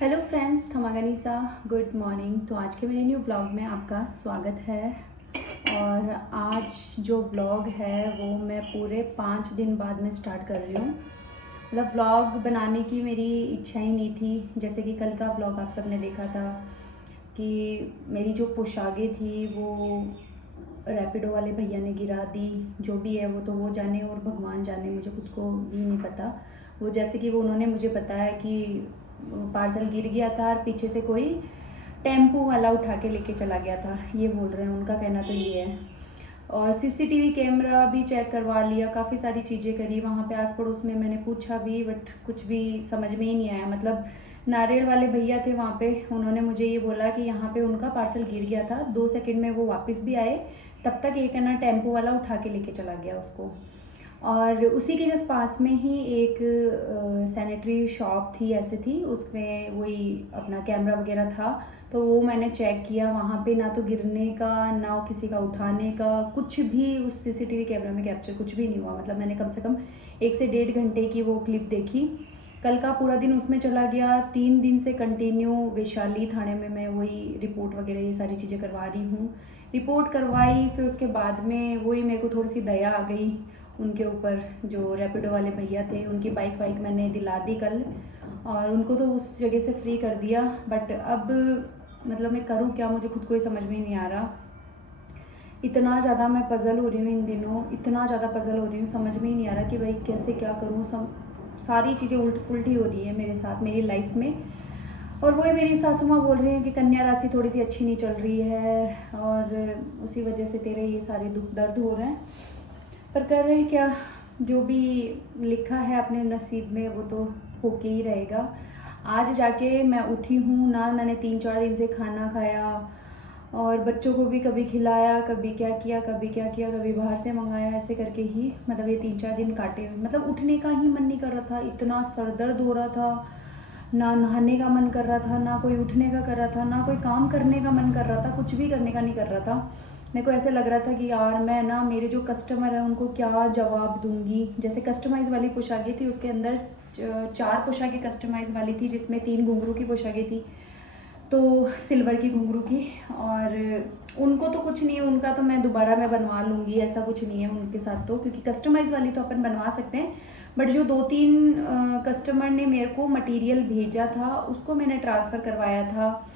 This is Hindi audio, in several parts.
हेलो फ्रेंड्स, खमागनीसा गुड मॉर्निंग। तो आज के मेरे न्यू व्लॉग में आपका स्वागत है। और आज जो व्लॉग है वो मैं पूरे 5 दिन बाद में स्टार्ट कर रही हूँ। मतलब व्लॉग बनाने की मेरी इच्छा ही नहीं थी। जैसे कि कल का व्लॉग आप सबने देखा था कि मेरी जो पोशाकें थी वो रैपिडो वाले भैया ने गिरा दी। जो भी है वो तो वो जाने और भगवान जाने, मुझे खुद को भी नहीं पता। वो जैसे कि वो उन्होंने मुझे बताया कि पार्सल गिर गया था और पीछे से कोई टेम्पो वाला उठा के लेके चला गया था, ये बोल रहे हैं। उनका कहना तो ये है। और सीसीटीवी कैमरा भी चेक करवा लिया, काफ़ी सारी चीज़ें करी वहाँ पे आस पड़ोस में। मैंने पूछा भी बट कुछ भी समझ में ही नहीं आया। मतलब नारियल वाले भैया थे वहाँ पे, उन्होंने मुझे ये बोला कि यहाँ पे उनका पार्सल गिर गया था, 2 सेकंड में वो वापस भी आए, तब तक एक है ना टेम्पो वाला उठा के लेके चला गया उसको। और उसी के जस्ट पास में ही एक सैनिटरी शॉप थी, ऐसे थी, उसमें वही अपना कैमरा वगैरह था। तो वो मैंने चेक किया, वहाँ पे ना तो गिरने का ना किसी का उठाने का कुछ भी उस सीसीटीवी कैमरा में कैप्चर कुछ भी नहीं हुआ। मतलब मैंने कम से कम 1 से 1.5 घंटे की वो क्लिप देखी। कल का पूरा दिन उसमें चला गया। 3 दिन से कंटिन्यू वैशाली थाने में मैं वही रिपोर्ट वगैरह ये सारी चीज़ें करवा रही हूँ। रिपोर्ट करवाई, फिर उसके बाद में वही मेरे को थोड़ी सी दया आ गई उनके ऊपर। जो रैपिडो वाले भैया थे उनकी बाइक वाइक मैंने दिला दी कल, और उनको तो उस जगह से फ्री कर दिया। बट अब मतलब मैं करूँ क्या, मुझे खुद को ही समझ में नहीं आ रहा। इतना ज़्यादा मैं पज़ल हो रही हूँ इन दिनों, इतना ज़्यादा पज़ल हो रही हूँ, समझ में ही नहीं आ रहा कि भाई कैसे क्या करूँ। सारी चीज़ें उल्ट पुल्ट ही हो रही है मेरे साथ, मेरी लाइफ में। और वही मेरी सासू माँ बोल रही हैं कि कन्या राशि थोड़ी सी अच्छी नहीं चल रही है और उसी वजह से तेरे ये सारे दुख दर्द हो रहे हैं। पर कर रहे हैं क्या, जो भी लिखा है अपने नसीब में वो तो होके ही रहेगा। आज जाके मैं उठी हूँ ना, मैंने 3-4 दिन से खाना खाया और बच्चों को भी कभी खिलाया, कभी क्या किया, कभी क्या किया, कभी बाहर से मंगाया, ऐसे करके ही मतलब ये 3-4 दिन काटे। मतलब उठने का ही मन नहीं कर रहा था, इतना सर दर्द हो रहा था, ना नहाने का मन कर रहा था, ना कोई उठने का कर रहा था, ना कोई काम करने का मन कर रहा था, कुछ भी करने का नहीं कर रहा था। मेरे को ऐसे लग रहा था कि यार मैं ना मेरे जो कस्टमर हैं उनको क्या जवाब दूंगी। जैसे कस्टमाइज़ वाली पोशाकें थी, उसके अंदर 4 पोशाकें कस्टमाइज़ वाली थी, जिसमें 3 घुंघरू की पोशाकें थी, तो सिल्वर की घुंघरू की। और उनको तो कुछ नहीं है, उनका तो मैं दोबारा मैं बनवा लूँगी, ऐसा कुछ नहीं है उनके साथ तो, क्योंकि कस्टमाइज़ वाली तो अपन बनवा सकते हैं। बट जो 2-3 कस्टमर ने मेरे को मटेरियल भेजा था उसको मैंने ट्रांसफ़र करवाया था।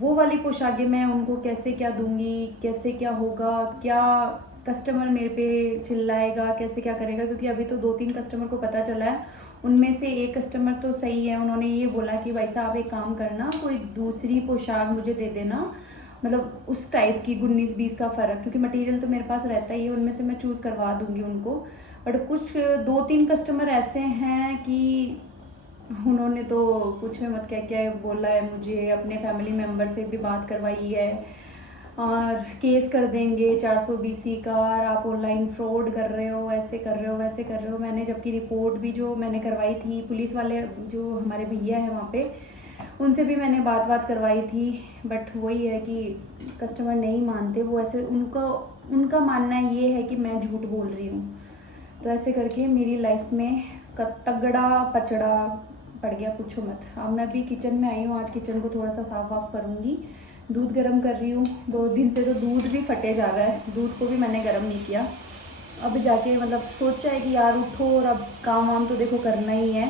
वो वाली पोशाकें मैं उनको कैसे क्या दूंगी, कैसे क्या होगा, क्या कस्टमर मेरे पे चिल्लाएगा, कैसे क्या करेगा। क्योंकि अभी तो 2-3 कस्टमर को पता चला है, उनमें से एक कस्टमर तो सही है, उन्होंने ये बोला कि भाई साहब एक काम करना, कोई दूसरी पोशाक मुझे दे देना, मतलब उस टाइप की 19-20 का फ़र्क, क्योंकि मटेरियल तो मेरे पास रहता ही है, उनमें से मैं चूज़ करवा दूंगी उनको। बट कुछ 2-3 कस्टमर ऐसे हैं कि उन्होंने तो कुछ में मत क्या क्या बोला है मुझे, अपने फैमिली मेम्बर से भी बात करवाई है और केस कर देंगे 420 का, और आप ऑनलाइन फ्रॉड कर रहे हो, ऐसे कर रहे हो, वैसे कर रहे हो। मैंने जबकि रिपोर्ट भी जो मैंने करवाई थी, पुलिस वाले जो हमारे भैया हैं वहाँ पे, उनसे भी मैंने बात करवाई थी। बट वही है कि कस्टमर नहीं मानते, वो ऐसे उनका मानना ये है कि मैं झूठ बोल रही हूँ। तो ऐसे करके मेरी लाइफ में तगड़ा पचड़ा पड़ गया, पूछो मत। अब मैं भी किचन में आई हूँ, आज किचन को थोड़ा सा साफ वाफ करूँगी। दूध गर्म कर रही हूँ, 2 दिन से तो दूध भी फटे जा रहा है, दूध को भी मैंने गर्म नहीं किया। अब जाके मतलब सोचा है कि यार उठो और अब काम वाम तो देखो करना ही है,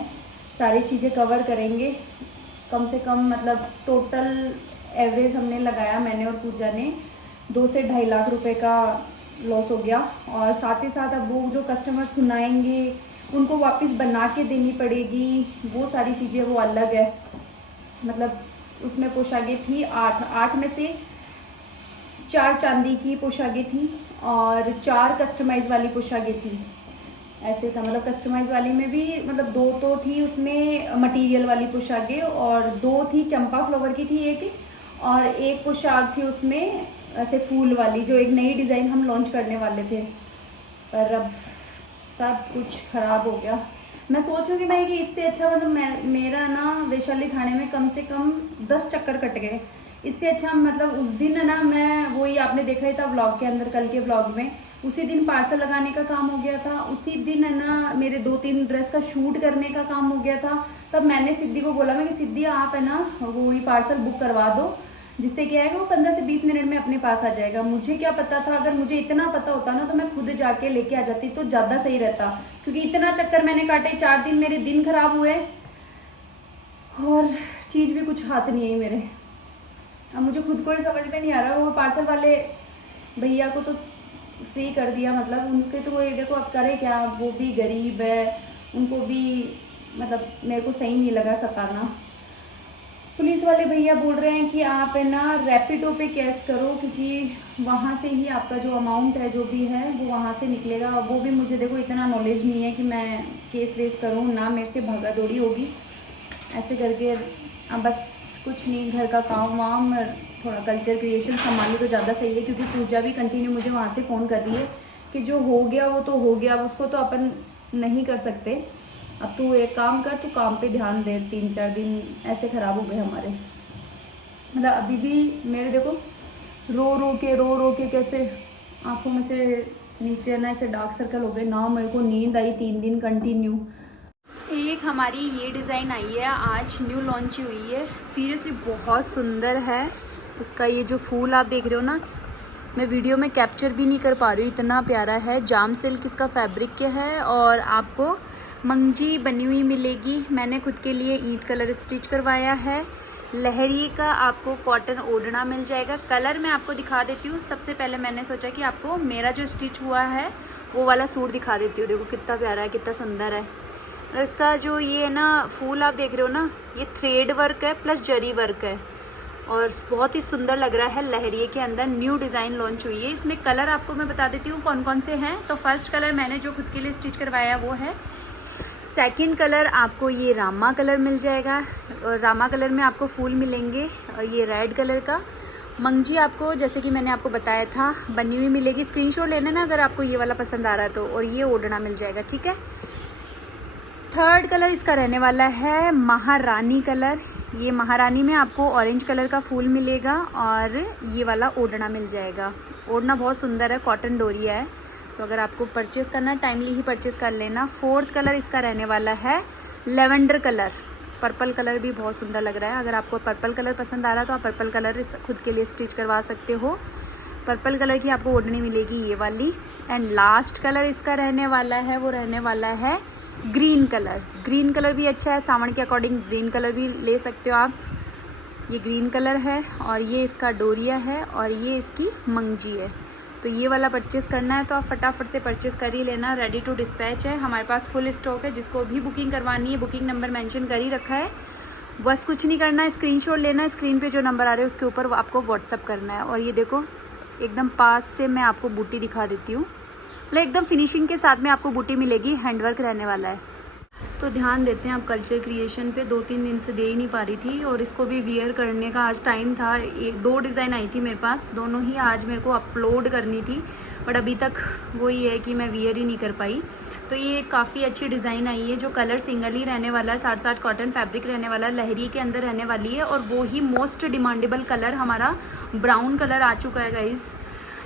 सारी चीज़ें कवर करेंगे। कम से कम मतलब टोटल एवरेज हमने लगाया, मैंने और पूजा ने, 2 से 2.5 लाख रुपए का लॉस हो गया। और साथ ही साथ अब वो जो कस्टमर सुनाएंगे उनको वापस बना के देनी पड़ेगी, वो सारी चीज़ें वो अलग है। मतलब उसमें पोशाकें थी 8 में से 4 चांदी की पोशाकें थी और 4 कस्टमाइज़ वाली पोशाकें थी। ऐसे था, मतलब कस्टमाइज़ वाली में भी मतलब 2 तो थी उसमें मटेरियल वाली पोशाकें, और 2 थी चंपा फ्लावर की थी एक, और एक पोशाक थी उसमें ऐसे फूल वाली, जो एक नई डिज़ाइन हम लॉन्च करने वाले थे। पर अब सब कुछ ख़राब हो गया। मैं सोचूंगी भाई कि इससे अच्छा मतलब मेरा ना वैशाली थाने में कम से कम 10 चक्कर कट गए। इससे अच्छा मतलब उस दिन ना मैं वही आपने देखा ही था व्लॉग के अंदर, कल के व्लॉग में, उसी दिन पार्सल लगाने का काम हो गया था, उसी दिन है ना मेरे 2-3 ड्रेस का शूट करने का काम हो गया था। तब मैंने सिद्धि को बोला मैं कि सिद्धि आप है ना वो ही पार्सल बुक करवा दो, जिससे क्या है वो 15 से 20 मिनट में अपने पास आ जाएगा। मुझे क्या पता था, अगर मुझे इतना पता होता ना तो मैं खुद जाके लेके आ जाती तो ज़्यादा सही रहता, क्योंकि इतना चक्कर मैंने काटे, 4 दिन मेरे दिन खराब हुए और चीज़ भी कुछ हाथ नहीं आई मेरे। अब मुझे खुद को ही समझ में नहीं आ रहा, वो पार्सल वाले भैया को तो फ्री कर दिया, मतलब उनके तो वो देखो अब करे क्या, वो भी गरीब है, उनको भी मतलब मेरे को सही नहीं लगा सताना। पुलिस वाले भैया बोल रहे हैं कि आप है ना रैपिडो पे कैश करो, क्योंकि वहाँ से ही आपका जो अमाउंट है जो भी है वो वहाँ से निकलेगा। वो भी मुझे देखो इतना नॉलेज नहीं है कि मैं केस वेस करूँ ना, मेरे से भागा दौड़ी होगी ऐसे करके। अब बस कुछ नहीं, घर का काम वाम, थोड़ा कल्चर क्रिएशन संभालूँ तो ज़्यादा सही है, क्योंकि पूजा भी कंटिन्यू मुझे वहाँ से फ़ोन कर रही है कि जो हो गया वो तो हो गया, उसको तो अपन नहीं कर सकते। अब तू एक काम कर, तू काम पे ध्यान दे। 3-4 दिन ऐसे ख़राब हो गए हमारे, मतलब अभी भी मेरे देखो रो रो के कैसे आँखों में से नीचे ना ऐसे डार्क सर्कल हो गए ना। मेरे को नींद आई 3 दिन कंटिन्यू। एक हमारी ये डिज़ाइन आई है, आज न्यू लॉन्च हुई है, सीरियसली बहुत सुंदर है। इसका ये जो फूल आप देख रहे हो ना, मैं वीडियो में कैप्चर भी नहीं कर पा रही हूँ, इतना प्यारा है। जाम सिल्क इसका फैब्रिक के है और आपको मंगजी बनी हुई मिलेगी। मैंने खुद के लिए ईंट कलर स्टिच करवाया है। लहरिए का आपको कॉटन ओढ़ना मिल जाएगा। कलर मैं आपको दिखा देती हूँ। सबसे पहले मैंने सोचा कि आपको मेरा जो स्टिच हुआ है वो वाला सूट दिखा देती हूँ। देखो कितना प्यारा है, कितना सुंदर है। इसका जो ये है ना फूल आप देख रहे हो ना, ये थ्रेड वर्क है प्लस जरी वर्क है और बहुत ही सुंदर लग रहा है। लहरिए के अंदर न्यू डिज़ाइन लॉन्च हुई है। इसमें कलर आपको मैं बता देती हूँ कौन कौन से हैं। तो फर्स्ट कलर मैंने जो खुद के लिए स्टिच करवाया वो है। सेकंड कलर आपको ये रामा कलर मिल जाएगा और रामा कलर में आपको फूल मिलेंगे। ये रेड कलर का मंगजी आपको जैसे कि मैंने आपको बताया था बनी हुई मिलेगी। स्क्रीनशॉट लेना ना अगर आपको ये वाला पसंद आ रहा है तो। और ये ओढ़ना मिल जाएगा, ठीक है। थर्ड कलर इसका रहने वाला है महारानी कलर। ये महारानी में आपको ऑरेंज कलर का फूल मिलेगा और ये वाला ओढ़ना मिल जाएगा। ओढ़ना बहुत सुंदर है, कॉटन डोरिया है, तो अगर आपको परचेज़ करना है टाइमली ही परचेज़ कर लेना। फोर्थ कलर इसका रहने वाला है लेवेंडर कलर। पर्पल कलर भी बहुत सुंदर लग रहा है। अगर आपको पर्पल कलर पसंद आ रहा है तो आप पर्पल कलर खुद के लिए स्टिच करवा सकते हो। पर्पल कलर की आपको ओढ़नी मिलेगी ये वाली। एंड लास्ट कलर इसका रहने वाला है वो रहने वाला है ग्रीन कलर। ग्रीन कलर भी अच्छा है, सावन के अकॉर्डिंग ग्रीन कलर भी ले सकते हो आप। ये ग्रीन कलर है और ये इसका डोरिया है और ये इसकी मंगजी है। तो ये वाला परचेज़ करना है तो आप फटाफट से परचेज़ कर ही लेना। रेडी टू डिस्पैच है, हमारे पास फुल स्टॉक है। जिसको भी बुकिंग करवानी है बुकिंग नंबर मेंशन कर ही रखा है। बस कुछ नहीं करना है, स्क्रीनशॉट लेना है, स्क्रीन पे जो नंबर आ रहे हैं उसके ऊपर आपको व्हाट्सअप करना है। और ये देखो एकदम पास से मैं आपको बूटी दिखा देती हूँ, मतलब एकदम फिनिशिंग के साथ में आपको बूटी मिलेगी। हैंडवर्क रहने वाला है। तो ध्यान देते हैं आप कल्चर क्रिएशन पे। 2-3 दिन से दे ही नहीं पा रही थी और इसको भी वियर करने का आज टाइम था। 2 डिज़ाइन आई थी मेरे पास, दोनों ही आज मेरे को अपलोड करनी थी, बट अभी तक वही है कि मैं वियर ही नहीं कर पाई। तो ये काफ़ी अच्छी डिज़ाइन आई है। जो कलर सिंगल ही रहने वाला है, 60-60 कॉटन फैब्रिक रहने वाला है, लहरिए के अंदर रहने वाली है। और वो ही मोस्ट डिमांडेबल कलर हमारा ब्राउन कलर आ चुका है गाइज़।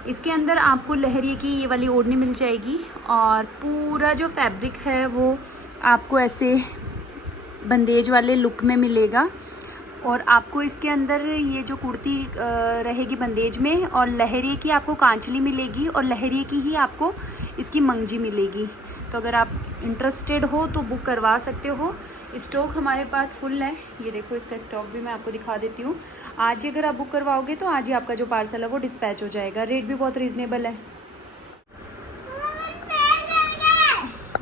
इसके अंदर आपको लहरिए की ये वाली ओढ़नी मिल जाएगी और पूरा जो फैब्रिक है वो आपको ऐसे बंदेज वाले लुक में मिलेगा। और आपको इसके अंदर ये जो कुर्ती रहेगी बंदेज में और लहरिए की आपको कांचली मिलेगी और लहरिए की ही आपको इसकी मंगजी मिलेगी। तो अगर आप इंटरेस्टेड हो तो बुक करवा सकते हो। स्टॉक हमारे पास फुल है। ये देखो इसका स्टॉक भी मैं आपको दिखा देती हूँ। आज ही अगर आप बुक करवाओगे तो आज ही आपका जो पार्सल है वो डिस्पैच हो जाएगा। रेट भी बहुत रीजनेबल है।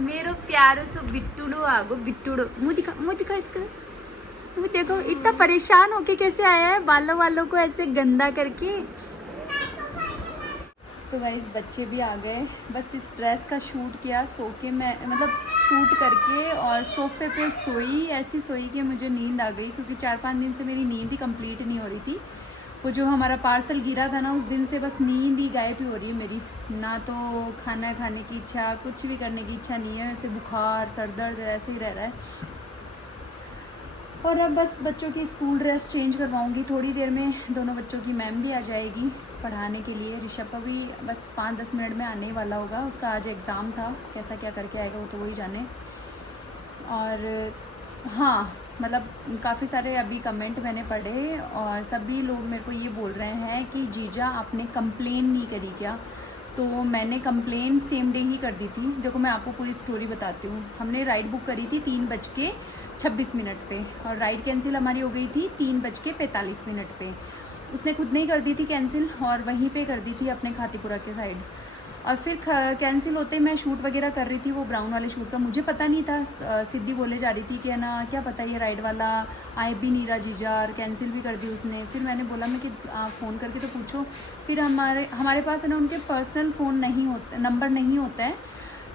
मेरो प्यारो सो बिट्टूडो आगो, बिट्टूडो मुँह दिखा इसका मुँह देखो। इतना परेशान होके कैसे आया है, बालों वालों को ऐसे गंदा करके। तो गाइस बच्चे भी आ गए, बस इस ड्रेस का शूट किया सो के, मैं मतलब शूट करके और सोफे पे सोई। ऐसी सोई कि मुझे नींद आ गई, क्योंकि 4-5 दिन से मेरी नींद ही कंप्लीट नहीं हो रही थी। वो जो हमारा पार्सल गिरा था ना उस दिन से बस नींद ही गायब ही हो रही है मेरी। ना तो खाना खाने की इच्छा, कुछ भी करने की इच्छा नहीं है। ऐसे बुखार सर दर्द ऐसे ही रह रहा है। और अब बस बच्चों की स्कूल ड्रेस चेंज करवाऊंगी थोड़ी देर में। दोनों बच्चों की मैम भी आ जाएगी पढ़ाने के लिए। ऋषभ का भी बस 5-10 मिनट में आने ही वाला होगा। उसका आज एग्ज़ाम था, कैसा क्या करके आएगा वो तो वही जाने। और हाँ, मतलब काफ़ी सारे अभी कमेंट मैंने पढ़े और सभी लोग मेरे को ये बोल रहे हैं कि जीजा आपने कंप्लेन नहीं करी क्या। तो मैंने कंप्लेन सेम डे ही कर दी थी। देखो मैं आपको पूरी स्टोरी बताती हूँ। हमने राइड बुक करी थी 3:26 पे और राइड कैंसिल हमारी हो गई थी 3:45 पे। उसने खुद नहीं कर दी थी कैंसिल और वहीं पे कर दी थी अपने खातीपुरा के साइड। और फिर कैंसिल होते मैं शूट वगैरह कर रही थी, वो ब्राउन वाले शूट का मुझे पता नहीं था। सिद्धि बोले जा रही थी कि है ना क्या पता ये राइड वाला आए भी नहीं रहा जीजा, और कैंसिल भी कर दी उसने। फिर मैंने बोला मैं कि आप फ़ोन करके तो पूछो। फिर हमारे पास है ना उनके पर्सनल फ़ोन नहीं होता, नंबर नहीं होता है,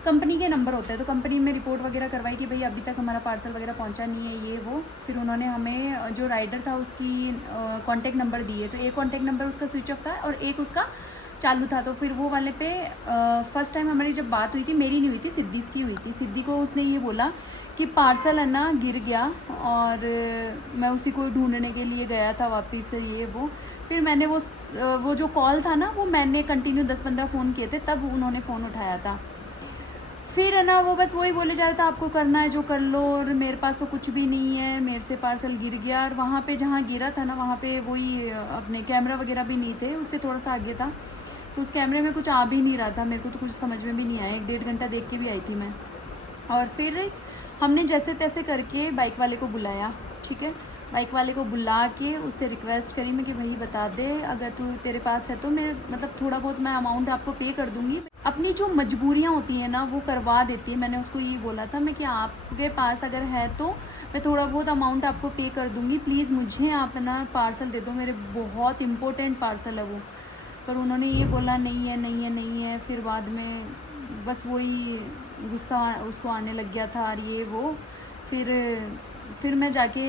कंपनी के नंबर होते हैं। तो कंपनी में रिपोर्ट वगैरह करवाई कि भाई अभी तक हमारा पार्सल वगैरह पहुंचा नहीं है ये वो। फिर उन्होंने हमें जो राइडर था उसकी कॉन्टैक्ट नंबर दिए। तो एक कॉन्टैक्ट नंबर उसका स्विच ऑफ था और एक उसका चालू था। तो फिर वो वाले पे फर्स्ट टाइम हमारी जब बात हुई थी, मेरी नहीं हुई थी, सिद्धि की हुई थी। सिद्धि को उसने ये बोला कि पार्सल है ना गिर गया और मैं उसी को ढूंढने के लिए गया था वापस से ये वो। फिर मैंने वो जो कॉल था ना वो मैंने कंटिन्यू 10-15 फ़ोन किए थे, तब उन्होंने फ़ोन उठाया था। फिर है ना वो बस वही बोले जा रहा था आपको करना है जो कर लो, और मेरे पास तो कुछ भी नहीं है, मेरे से पार्सल गिर गया। और वहाँ पे जहाँ गिरा था ना वहाँ पे वही अपने कैमरा वगैरह भी नहीं थे, उससे थोड़ा सा आगे था। तो उस कैमरे में कुछ आ भी नहीं रहा था, मेरे को तो कुछ समझ में भी नहीं आया। 1-1.5 घंटा देख के भी आई थी मैं। और फिर हमने जैसे तैसे करके बाइक वाले को बुलाया, ठीक है। बाइक वाले को बुला के उससे रिक्वेस्ट करी मैं कि भाई बता दे, अगर तू तेरे पास है तो मैं मतलब थोड़ा बहुत मैं अमाउंट आपको पे कर दूंगी। अपनी जो मजबूरियाँ होती हैं ना वो करवा देती है। मैंने उसको ये बोला था मैं कि आपके पास अगर है तो मैं थोड़ा बहुत अमाउंट आपको पे कर दूंगी, प्लीज़ मुझे आप ना पार्सल दे दो, मेरे बहुत इम्पोर्टेंट पार्सल है वो। पर उन्होंने ये बोला नहीं है नहीं है नहीं है। फिर बाद में बस वही गुस्सा उसको आने लग गया था और ये वो। फिर मैं जाके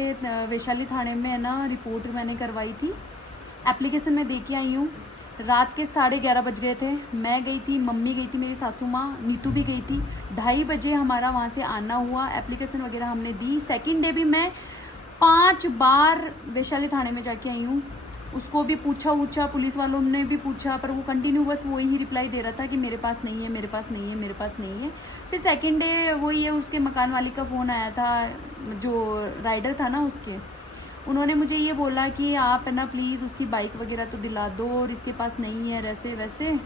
वैशाली थाने में है ना रिपोर्ट मैंने करवाई थी, एप्लीकेशन में दे के आई हूँ। रात के 11:30 बज गए थे। मैं गई थी, मम्मी गई थी, मेरी सासू माँ नीतू भी गई थी। 2:30 बजे हमारा वहाँ से आना हुआ, एप्लीकेशन वगैरह हमने दी। सेकंड डे भी मैं 5 बार वैशाली थाने में जाके आई हूँ। उसको भी पूछा, पुलिस वालों ने भी पूछा, पर वो कंटिन्यू बस वही ही रिप्लाई दे रहा था कि मेरे पास नहीं है, मेरे पास नहीं है, मेरे पास नहीं है। फिर सेकंड डे वही है, उसके मकान मालिक का फ़ोन आया था, जो राइडर था ना उसके। उन्होंने मुझे ये बोला कि आप है ना प्लीज़ उसकी बाइक वगैरह तो दिला दो, और इसके पास नहीं है वैसे वैसे,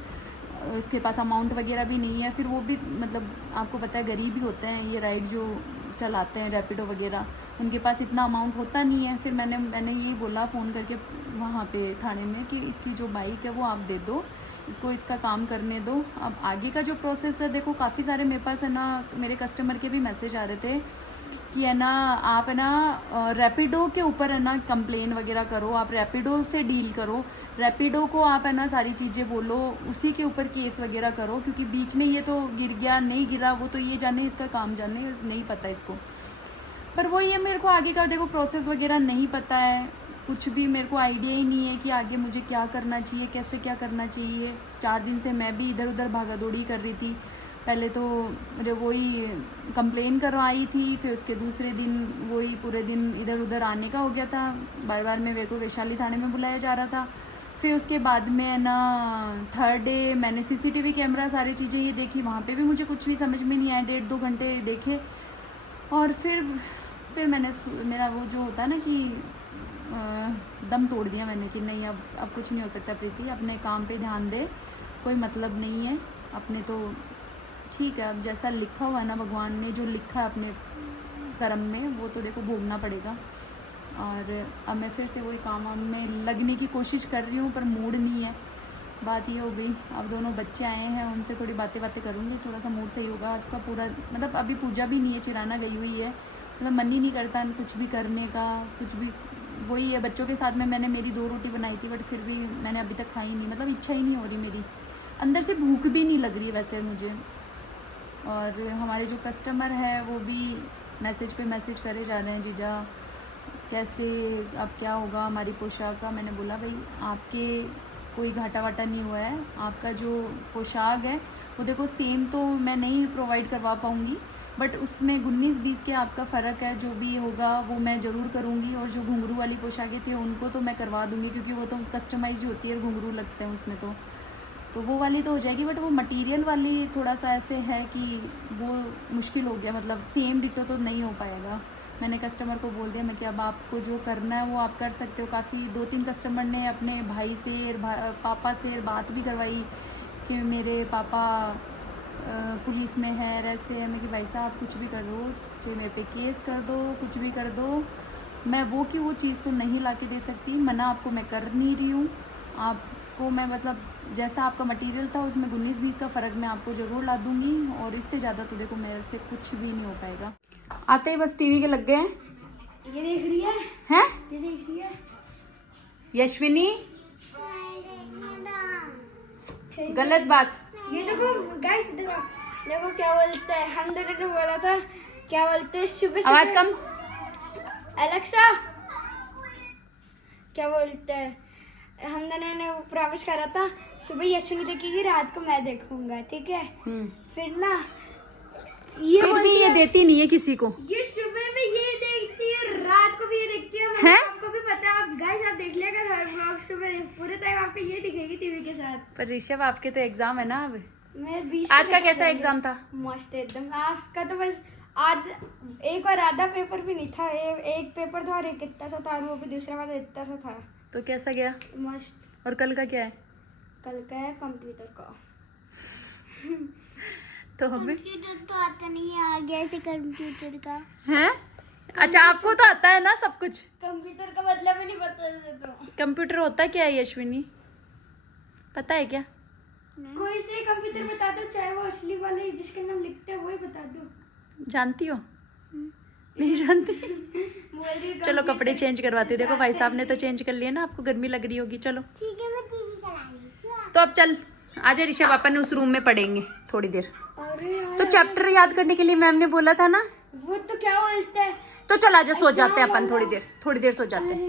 इसके पास अमाउंट वगैरह भी नहीं है। फिर वो भी मतलब आपको पता है गरीब ही होते हैं ये राइड जो चलाते हैं रैपिडो वगैरह, उनके पास इतना अमाउंट होता नहीं है। फिर मैंने यही बोला फ़ोन करके वहाँ पे थाने में कि इसकी जो बाइक है वो आप दे दो, इसको इसका काम करने दो। अब आगे का जो प्रोसेस है देखो, काफ़ी सारे मेरे पास है ना मेरे कस्टमर के भी मैसेज आ रहे थे कि है ना आप है ना रैपिडो के ऊपर है ना कंप्लेन वगैरह करो, आप रैपिडो से डील करो, रैपिडो को आप है ना सारी चीज़ें बोलो, उसी के ऊपर केस वगैरह करो, क्योंकि बीच में ये तो गिर गया नहीं गिरा वो तो ये जाने, इसका काम जाने, नहीं पता इसको। पर वो ये मेरे को आगे का देखो प्रोसेस वगैरह नहीं पता है, कुछ भी मेरे को आइडिया ही नहीं है कि आगे मुझे क्या करना चाहिए, कैसे क्या करना चाहिए। 4 दिन से मैं भी इधर उधर भागा दौड़ी कर रही थी। पहले तो वही कंप्लेन करवाई थी, फिर उसके दूसरे दिन वही पूरे दिन इधर उधर आने का हो गया था, बार बार मेरे को वैशाली थाने में बुलाया जा रहा था। फिर उसके बाद में ना थर्ड डे मैंने सीसीटीवी कैमरा सारी चीज़ें ये देखी, वहाँ पे भी मुझे कुछ भी समझ में नहीं आया, 1.5-2 घंटे देखे। और फिर मैंने मेरा वो जो होता है ना कि दम तोड़ दिया मैंने कि नहीं अब कुछ नहीं हो सकता प्रीति, अपने काम पे ध्यान दे, कोई मतलब नहीं है अपने तो ठीक है। अब जैसा लिखा हुआ है ना, भगवान ने जो लिखा है अपने कर्म में वो तो देखो भोगना पड़ेगा। और अब मैं फिर से वही काम में लगने की कोशिश कर रही हूँ, पर मूड नहीं है। बात ये हो गई, अब दोनों बच्चे आए हैं, उनसे थोड़ी बातें करूँगी, थोड़ा सा मूड सही होगा। आज का पूरा मतलब अभी पूजा भी नहीं है, चिराना गई हुई है, मतलब मन ही नहीं करता कुछ भी करने का, कुछ भी वही है। बच्चों के साथ में मैंने मेरी 2 रोटी बनाई थी, बट फिर भी मैंने अभी तक खाई नहीं, मतलब इच्छा ही नहीं हो रही मेरी, अंदर से भूख भी नहीं लग रही है वैसे मुझे। और हमारे जो कस्टमर है वो भी मैसेज पे मैसेज करे जा रहे हैं, जीजा कैसे अब क्या होगा हमारी पोशाक का। मैंने बोला भाई आपके कोई घाटा वाटा नहीं हुआ है, आपका जो पोशाक है वो देखो सेम तो मैं नहीं प्रोवाइड करवा पाऊँगी, बट उसमें 19-20 के आपका फ़र्क है। जो भी होगा वो मैं ज़रूर करूँगी। और जो घुंघरू वाली पोशाकें थी उनको तो मैं करवा दूँगी, क्योंकि वो तो कस्टमाइज होती है, घुंघरू लगते हैं उसमें तो वो वाली तो हो जाएगी। बट वो मटेरियल वाली थोड़ा सा ऐसे है कि वो मुश्किल हो गया, मतलब सेम डिटो तो नहीं हो पाएगा। मैंने कस्टमर को बोल दिया मैं कि अब आपको जो करना है वो आप कर सकते हो। काफ़ी 2-3 कस्टमर ने अपने भाई से पापा से बात भी करवाई कि मेरे पापा पुलिस में है, ऐसे है। मैं कि भाई साहब कुछ भी कर दो, चाहे मेरे पे केस कर दो, कुछ भी कर दो, मैं वो चीज़ तो नहीं ला के दे सकती। मना आपको मैं कर नहीं रही हूँ। आपको मैं मतलब जैसा आपका मटेरियल था उसमें 19-20 का फ़र्क मैं आपको ज़रूर ला दूँगी। और इससे ज़्यादा तो देखो मेरे से कुछ भी नहीं हो पाएगा। आते ही बस टीवी के लग गए हैं। ये देख रही है? हैं? ये देख रही है? यशविनी, गलत बात। ये देखो गाइस, देखो क्या बोलते हैं, हम दोनों ने बोला था, क्या बोलते हैं, सुबह आवाज कम। एलेक्सा, क्या बोलते हैं, हम दोनों ने वो प्रॉमिस करा था सुबह यशविनी देखेगी, रात को मैं देखूंगा, ठीक है। फिर ना ये फिर भी ये देती नहीं है किसी को। ये सुबह में ये देखती है, रात को भी ये देखती है। हैं? आपको भी पता है, आप गाइस आप देख लिया हर व्लॉग सुबह पूरे टाइम आपको ये दिखेगी टीवी के साथ। पर ऋषभ आपके तो एग्जाम है ना अब। मैं 20 आज का कैसा एग्जाम था? मस्त एकदम। आज का तो बस एक और आधा पेपर भी नहीं था, एक पेपर था और एक इतना सा था, और वो भी दूसरा वाला इतना सा था। तो कैसा गया? मस्त। और कल का क्या है? कल का है कंप्यूटर का। तो हमें कंप्यूटर तो आता नहीं है, आ गया ऐसे कंप्यूटर का हैं? अच्छा आपको तो आता है ना सब कुछ। कंप्यूटर का मतलब ही नहीं पता तो। कंप्यूटर होता क्या है यशविनी, पता है क्या? कोई से कंप्यूटर बता दो, चाहे वो असली वाले जिसके नाम लिखते हैं वही बता दो। जानती हो? नहीं जानती। चलो कपड़े चेंज करवाती हूँ। देखो भाई साहब ने तो चेंज कर लिए ना, आपको गर्मी लग रही होगी। चलो ठीक है, मैं टीवी चला रही हूँ। तो अब चल आजा ऋषभ, अपन उस रूम में पढ़ेंगे थोड़ी देर। अरे तो चैप्टर याद करने के लिए मैम ने बोला था ना। वो तो क्या बोलते हैं, तो चल आजा, सो जाते हैं अपन थोड़ी देर सो जाते हैं।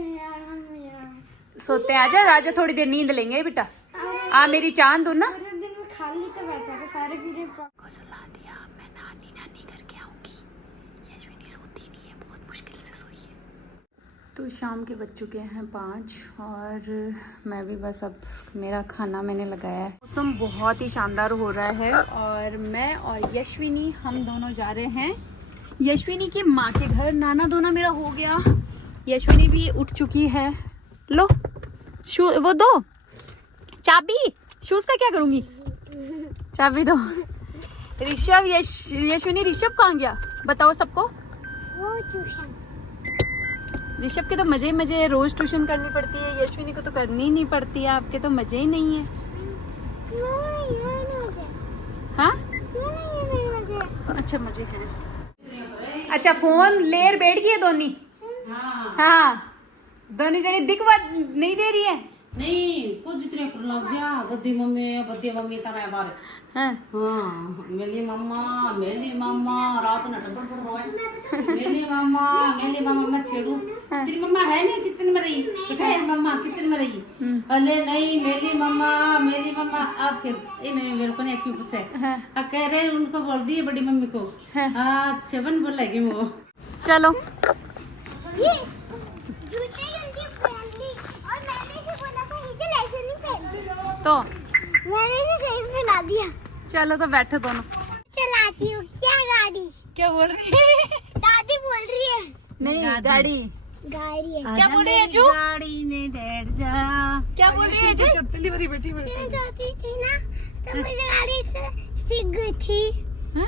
सोते हैं, आजा आजा, थोड़ी देर नींद लेंगे बेटा। आ मेरी चांद हो ना। पूरे दिन में खाली तो बैठा था, सारे वीडियो को सुला दिया। मैं नानी करके आऊंगी। यशविनी सोती नहीं है, बहुत मुश्किल से सोई है। तो शाम के बज चुके हैं 5 और मैं भी बस अब मेरा खाना मैंने लगाया है। मौसम बहुत ही शानदार हो रहा है और मैं और यशविनी हम दोनों जा रहे हैं यशविनी की माँ के घर। नाना धोना मेरा हो गया, यशविनी भी उठ चुकी है। लो वो दो चाबी, शूज का क्या करूंगी, चाबी दो। ऋषभ यशविनी ऋषभ कहाँ गया बताओ सबको? वो ट्यूशन। ऋषभ के तो मजे ही मजे है, रोज ट्यूशन करनी पड़ती है। यशविनी को तो करनी ही नहीं पड़ती है, आपके तो मजे ही नहीं है। हाँ अच्छा मजे है। अच्छा फोन लेर बैठ गई है दोनी। हाँ दोनी जनी दिख नहीं दे रही है। नहीं कुछ जितने कर लग जा बद्दी मम्मी तरह बारे। हाँ मेरी मम्मा रात न टंबर पड़ रहा है। मेरी मम्मा मैं छेड़ू, तेरी मम्मा है नहीं किचन में रही, है मम्मा किचन में रही। अरे नहीं मेरी मम्मा अब फिर नहीं मेरे को नहीं क्यों पूछे। कह रहे उनको बोल दिए बड़ी मम्मी को। अच्छा बन बोल लगी वो। चलो तो मैंने इसे सही में फैला दिया। चलो तो बैठो दोनों। चलाती हूँ क्या गाड़ी? क्या बोल रही है? दादी बोल रही है। नहीं गाड़ी गाड़ी है। क्या बोल रही है जू? गाड़ी में बैठ जा। क्या बोल रही है जू? पहली बारी बैठी जाती थी ना तो मुझे गाड़ी से सीख गई थी।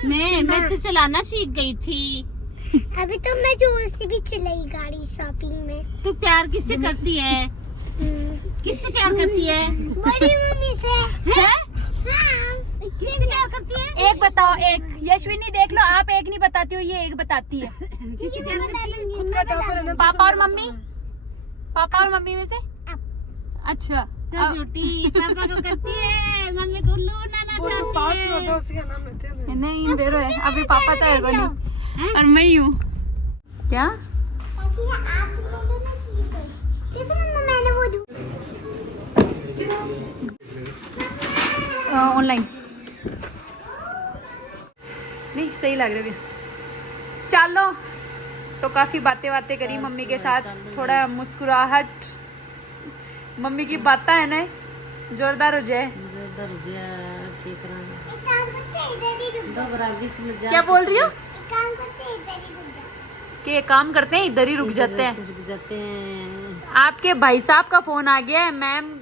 मैं तो चलाना सीख गई थी। अभी तो मैं जोर से भी चलाई गाड़ी शॉपिंग में। तू प्यार किससे करती है? किससे प्यार करती है? बड़ी मम्मी से। है? हाँ, किससे प्यार करती है? एक बताओ, एक यशविनी देख लो, आप एक नहीं बताती हो, ये एक बताती है। किससे प्यार करती है? पापा और मम्मी, पापा और मम्मी में से? अच्छा चल झूठी, पापा को करती है, मम्मी को उल्लू नाना चाहती है। नहीं दे रहे, अभी पापा तो है नहीं और मैं ही हूँ। क्या मैंने वो ऑनलाइन नहीं सही लग रहा है। चालो। तो काफी बातें करी मम्मी के साथ, थोड़ा मुस्कुराहट। मम्मी की बातें है ना जोरदार हो जाए। क्या बोल रही हो? कि काम करते हैं इधर ही रुक जाते हैं। आपके भाई साहब का फोन आ गया है। मैम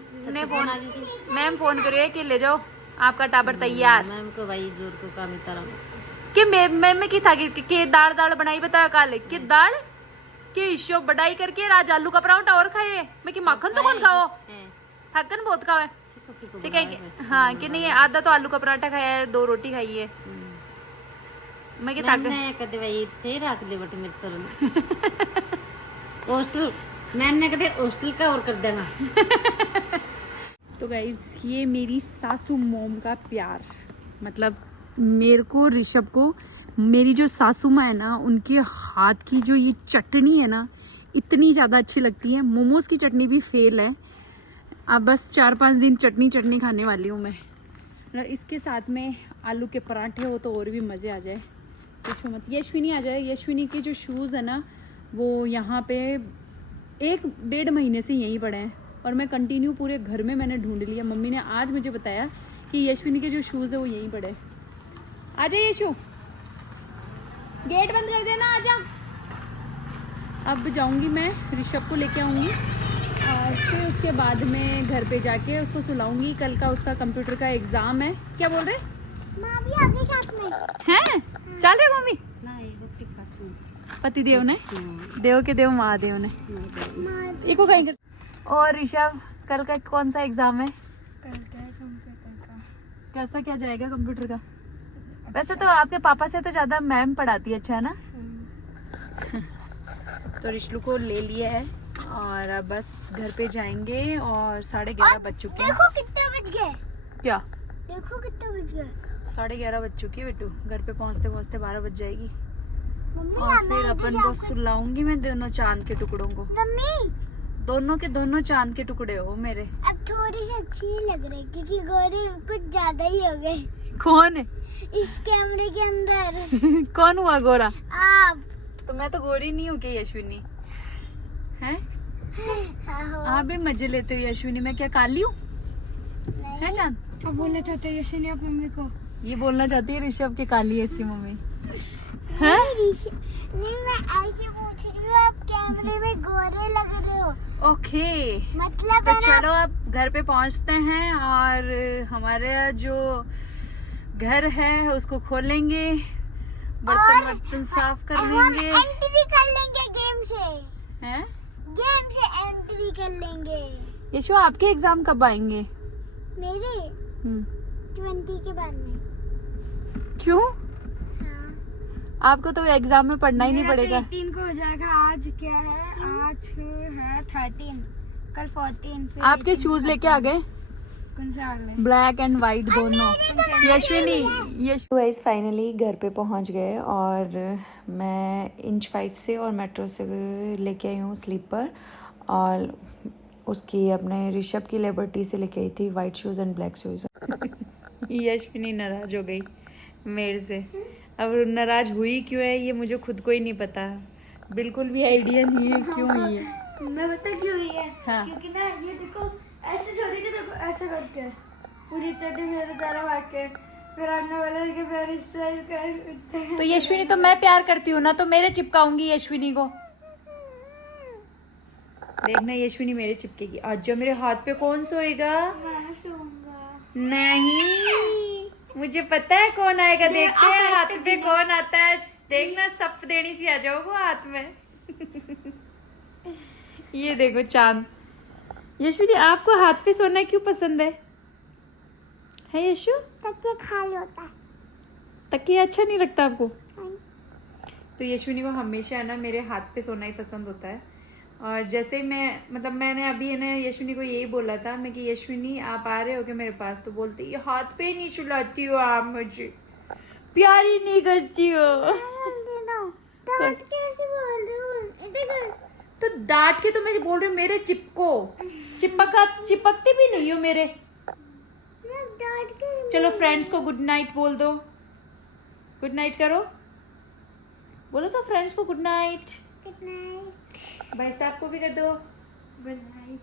फोन करिए कि ले जाओ आपका टाबर तैयार। मैम को भाई जोर को काम इतना कि मैं की था कि दाल बनाई बता काले कि दाल कि इशो बढ़ाई करके राज आलू का पराठा और खाए। मैं कि माखन तो कौन खाओ, थकन बहुत खाओ है। ठीक है हाँ कि नहीं, आधा तो आलू का पराठा खाया है, 2 रोटी खाई है। मैं कि थक कदे भाई थे रख दे बटे मेरे सर हॉस्टल मैम ने कदे हॉस्टल का और कर देना। तो गाइज ये मेरी सासू मोम का प्यार, मतलब मेरे को ऋषभ को मेरी जो सासू माँ है ना उनके हाथ की जो ये चटनी है ना इतनी ज़्यादा अच्छी लगती है। मोमोज की चटनी भी फेल है, अब बस 4-5 दिन चटनी खाने वाली हूँ मैं। मतलब इसके साथ में आलू के पराठे हो तो और भी मज़े आ जाए। पूछो मत। यशविनी आ जाए। यशविनी के जो शूज़ है ना वो यहाँ पे 1-1.5 महीने से यहीं पड़े हैं और मैं कंटिन्यू पूरे घर में मैंने ढूंढ लिया। मम्मी ने आज मुझे बताया कि यशविनी के जो शूज़ है वो यहीं पड़े। आ जाए यशु, गेट बंद कर देना, आजा। अब जाऊंगी मैं ऋषभ को लेके आऊंगी और फिर उसके बाद में घर पे जाके उसको सुलाऊंगी। कल का उसका कंप्यूटर का एग्जाम है। क्या बोल रहे माँ भी आगे साथ में हैं? चल रहे मम्मी पति देव ने देव के देव महादेव ने इको कहीं कर। और ऋषभ कल का कौन सा एग्जाम है? कैसा क्या जाएगा कंप्यूटर का? वैसे तो आपके पापा से तो ज्यादा मैम पढ़ाती है, अच्छा है ना? तो ऋषलू को ले लिया है और अब बस घर पे जाएंगे और 11:30 बज चुके हैं। देखो कितने बज गए। क्या देखो कितने बज गए? 11:30 बज चुकी है बेटू। घर पे पहुंचते 12 बज जाएगी मम्मी और फिर अपन को सुलाऊंगी मैं दोनों चांद के टुकड़ों को। मम्मी दोनों के दोनों चांद के टुकड़े हो मेरे। अब थोड़ी सी अच्छी नहीं लग रही क्योंकि गोरे कुछ ज्यादा ही हो गए कौन है इस कैमरे के अंदर। कौन हुआ गोरा? आप। तो मैं तो गोरी नहीं हूँ क्या यशविनी है? आप भी मजे लेते हो यशविनी, मैं क्या काली हूँ है चांद? अब बोलना चाहते हैं यशविनी आप मम्मी को? ये बोलना चाहती है ऋषभ के काली है इसकी मम्मी है? नहीं मैं ऐसे पूछ रही हूँ, आप कैमरे में गोरे लग रहे हो। ओके मतलब तो चलो अब घर पे पहुंचते हैं और हमारे जो घर है उसको खोलेंगे, बर्तन साफ कर लेंगे, एंट्री कर लेंगे गेम से। हैं? गेम से एंट्री कर लेंगे। यशु आपके एग्जाम कब आएंगे? मेरे 20 के बाद में। क्यों? हाँ। आपको तो एग्जाम में पढ़ना ही नहीं पड़ेगा। 18 को हो जाएगा। आज क्या है? आज है 13, कल 14। फिर आपके शूज लेके आ गए? कौन से आ गए? ब्लैक एंड वाइट दोनों। यशविनी गाइस फाइनली घर पे पहुंच गए और मैं इंच 5 से और मेट्रो से लेके आई हूँ स्लीपर और उसकी अपने ऋषभ की लिबर्टी से लेके आई थी white shoes and black shoes. Yashvini नाराज हो गई मेरे से। अब नाराज हुई क्यों है ये मुझे खुद को ही नहीं पता, बिल्कुल भी आइडिया नहीं है क्यों हुई है। मैं बता क्यों हुई है? हाँ। क्योंकि ना ये देखो ऐसे छोड़ी थी, देखो ऐसे करके पूरी तरह मेरे तरफ आके फिर आने वाले के फिर इस साइड कर। तो यशविनी तो मैं प्यार करती हूँ ना, तो मेरे चिपकाऊंगी यशविनी को। देखना यशविनी मेरे चिपकेगी। आज जो मेरे हाथ पे कौन सोएगा? मैं सोऊंगा। नहीं मुझे पता है कौन आएगा। देखते हैं हाथ पे कौन आता है। देखना सप देनी सी आ जाओगे हाथ में। ये देखो चांद। यशविनी आपको हाथ पे सोना क्यों पसंद है यशु? तकिया खाली होता है। तकिया अच्छा नहीं लगता आपको? तो यशविनी को हमेशा है ना मेरे हाथ पे सोना ही पसंद होता है। और जैसे मैंने अभी है ना यशविनी को यही बोला था मैं कि यशविनी आप आ रहे हो क्या मेरे पास? तो बोलती ये हाथ पे ही नहीं सुलाती हो आप, मुझे प्यार ही नहीं करती हो। तो डांट के तो मैं बोल रही हूँ मेरे चिपकती भी नहीं हो मेरे। चलो फ्रेंड्स को गुड नाइट बोल दो। गुड नाइट करो। बोलो तो फ्रेंड्स को गुड नाइट। Good night. भाई साहब को भी कर दो गुड नाइट।